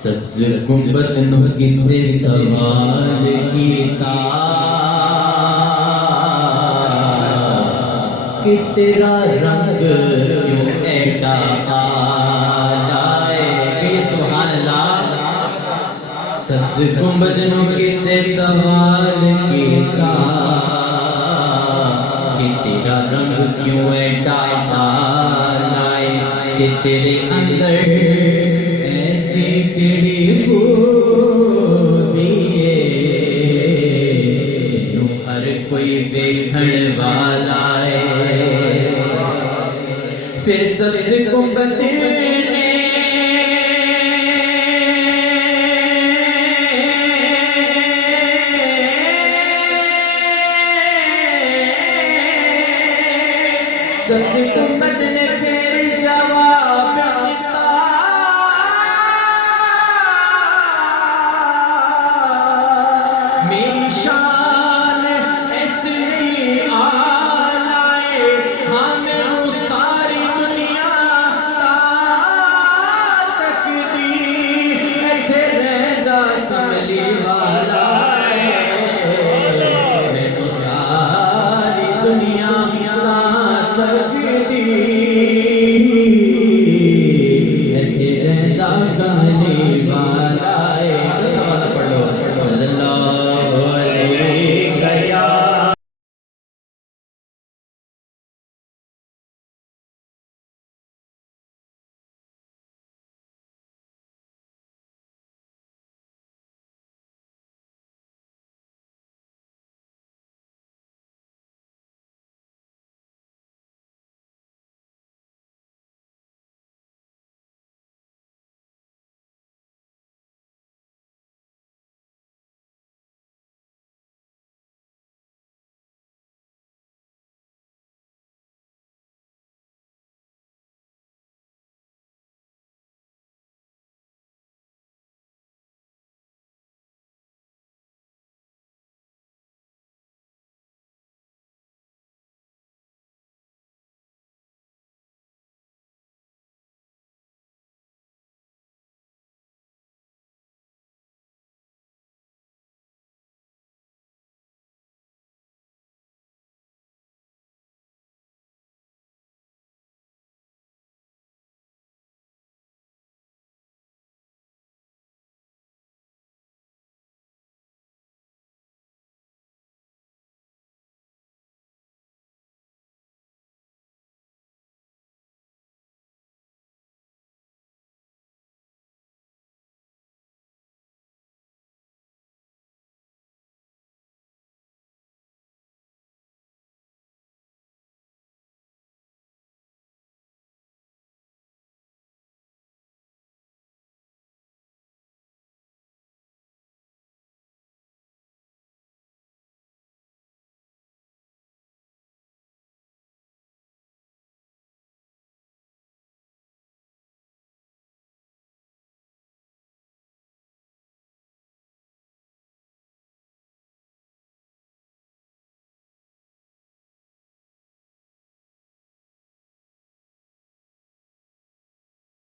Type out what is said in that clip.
सब्ज गुंबद नु किसे सवाल कीता कि तेरा रंग क्यों ऐटा काला है। सुभान अल्लाह। सब्ज गुंबद नु किसे सवाल कीता कि तेरा रंग क्यों ऐटा काला है, कि तेरे अंदर तेरी खूबी हर कोई देखने वाला है। फिर सब्ज गुंबद ने सब्ज गुंबद ने फिर जवाब दिया, मेरी शान इसलिए आला है, हाँ मैनू सारी दुनिया तक दी इत्थे रहंदा कमली वाला है। मैनू सारी दुनिया तक दी इत्थे रहंदा कमली